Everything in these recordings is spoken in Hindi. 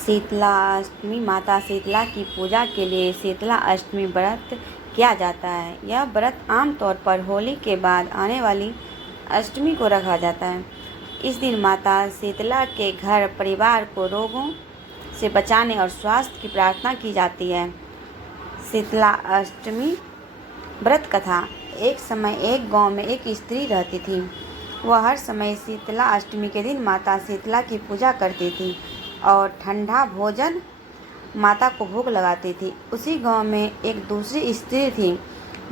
शीतला अष्टमी माता शीतला की पूजा के लिए शीतला अष्टमी व्रत किया जाता है। यह व्रत आमतौर पर होली के बाद आने वाली अष्टमी को रखा जाता है। इस दिन माता शीतला के घर परिवार को रोगों से बचाने और स्वास्थ्य की प्रार्थना की जाती है। शीतला अष्टमी व्रत कथा। एक समय एक गांव में एक स्त्री रहती थी। वह हर समय शीतला अष्टमी के दिन माता शीतला की पूजा करती थी और ठंडा भोजन माता को भोग लगाती थी। उसी गांव में एक दूसरी स्त्री थी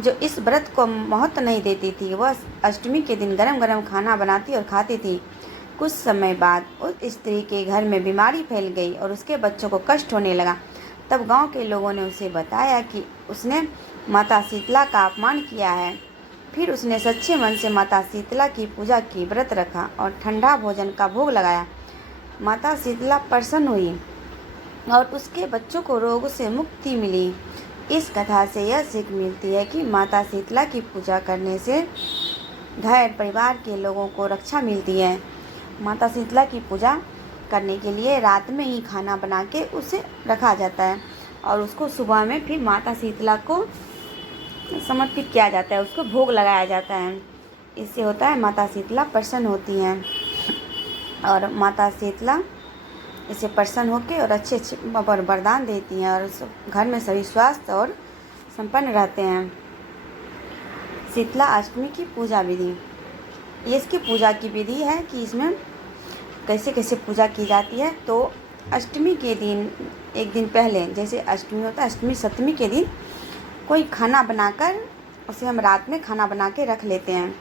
जो इस व्रत को महत्व नहीं देती थी। वह अष्टमी के दिन गरम गरम खाना बनाती और खाती थी। कुछ समय बाद उस स्त्री के घर में बीमारी फैल गई और उसके बच्चों को कष्ट होने लगा। तब गांव के लोगों ने उसे बताया कि उसने माता शीतला का अपमान किया है। फिर उसने सच्चे मन से माता शीतला की पूजा की, व्रत रखा और ठंडा भोजन का भोग लगाया। माता शीतला प्रसन्न हुई और उसके बच्चों को रोग से मुक्ति मिली। इस कथा से यह सीख मिलती है कि माता शीतला की पूजा करने से घर परिवार के लोगों को रक्षा मिलती है। माता शीतला की पूजा करने के लिए रात में ही खाना बना के उसे रखा जाता है और उसको सुबह में फिर माता शीतला को समर्पित किया जाता है, उसको भोग लगाया जाता है। इससे होता है माता शीतला प्रसन्न होती हैं और माता शीतला इससे प्रसन्न होकर और अच्छे वरदान देती हैं और घर में सभी स्वस्थ और संपन्न रहते हैं। शीतला अष्टमी की पूजा विधि। ये इसकी पूजा की विधि है कि इसमें कैसे कैसे पूजा की जाती है। तो अष्टमी के दिन एक दिन पहले, जैसे अष्टमी होता है, अष्टमी सप्तमी के दिन कोई खाना बनाकर उसे हम रात में खाना बना के रख लेते हैं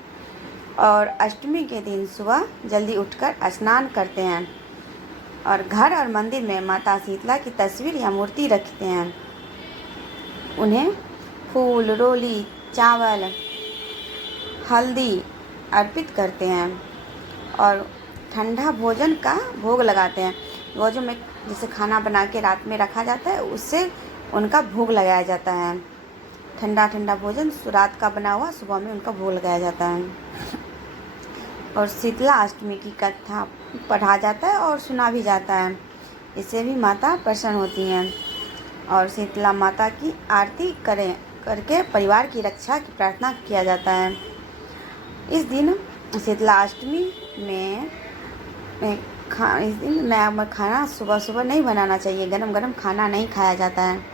और अष्टमी के दिन सुबह जल्दी उठकर स्नान करते हैं और घर और मंदिर में माता शीतला की तस्वीर या मूर्ति रखते हैं। उन्हें फूल, रोली, चावल, हल्दी अर्पित करते हैं और ठंडा भोजन का भोग लगाते हैं। वो जो मैं जैसे खाना बना के रात में रखा जाता है उससे उनका भोग लगाया जाता है। ठंडा भोजन रात का बना हुआ सुबह में उनका भोग लगाया जाता है। और शीतला अष्टमी की कथा पढ़ा जाता है और सुना भी जाता है। इससे भी माता प्रसन्न होती हैं और शीतला माता की आरती करके परिवार की रक्षा की प्रार्थना किया जाता है। इस दिन शीतला अष्टमी में इस दिन नया खाना सुबह सुबह नहीं बनाना चाहिए। गरम गरम खाना नहीं खाया जाता है।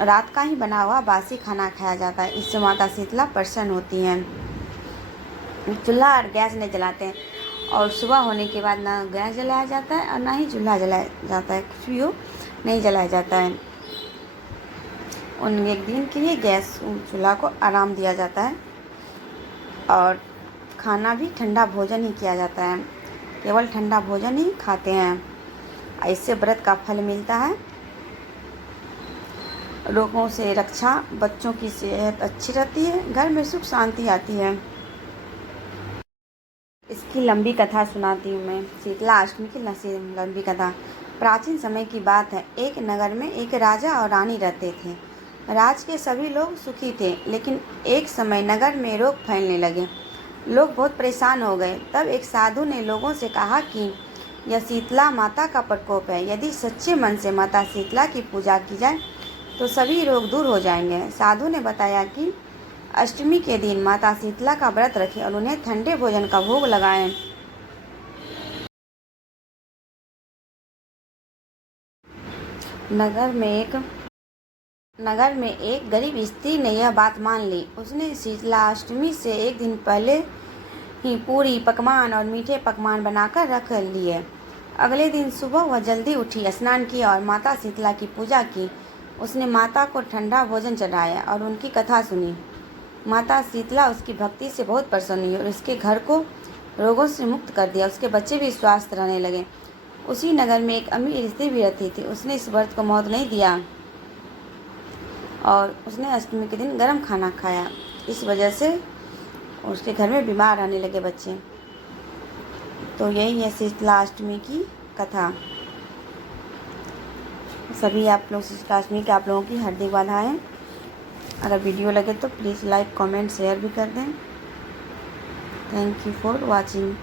रात का ही बना हुआ बासी खाना खाया जाता है। इससे माता शीतला प्रसन्न होती हैं। चूल्हा और गैस नहीं जलाते हैं और सुबह होने के बाद ना गैस जलाया जाता है और ना ही चूल्हा जलाया जाता है। कुछ भी हो नहीं जलाया जाता है। उन एक दिन के लिए गैस चूल्हा को आराम दिया जाता है और खाना भी ठंडा भोजन ही किया जाता है। केवल ठंडा भोजन ही खाते हैं। इससे व्रत का फल मिलता है। रोगों से रक्षा, बच्चों की सेहत अच्छी रहती है, घर में सुख शांति आती है। इसकी लंबी कथा सुनाती हूँ मैं। शीतला अष्टमी की लंबी कथा। प्राचीन समय की बात है। एक नगर में एक राजा और रानी रहते थे। राज के सभी लोग सुखी थे, लेकिन एक समय नगर में रोग फैलने लगे। लोग बहुत परेशान हो गए। तब एक साधु ने लोगों से कहा कि यह शीतला माता का प्रकोप है। यदि सच्चे मन से माता शीतला की पूजा की जाए तो सभी रोग दूर हो जाएंगे। साधु ने बताया कि अष्टमी के दिन माता शीतला का व्रत रखें और उन्हें ठंडे भोजन का भोग लगाएं। नगर में एक गरीब स्त्री ने यह बात मान ली। उसने शीतला अष्टमी से एक दिन पहले ही पूरी पकवान और मीठे पकवान बनाकर रख लिए। अगले दिन सुबह वह जल्दी उठी, स्नान किया और माता शीतला की पूजा की। उसने माता को ठंडा भोजन चढ़ाया और उनकी कथा सुनी। माता शीतला उसकी भक्ति से बहुत प्रसन्न हुई और उसके घर को रोगों से मुक्त कर दिया। उसके बच्चे भी स्वस्थ रहने लगे। उसी नगर में एक अमीर स्त्री भी रहती थी। उसने इस व्रत को महत्व नहीं दिया और उसने अष्टमी के दिन गर्म खाना खाया। इस वजह से उसके घर में बीमार रहने लगे बच्चे। तो यही है शीतला अष्टमी की कथा। सभी आप लोग शीतला अष्टमी के आप लोगों की हार्दिक बधाई। अगर वीडियो लगे तो प्लीज़ लाइक, कमेंट, शेयर भी कर दें। Thank you for watching.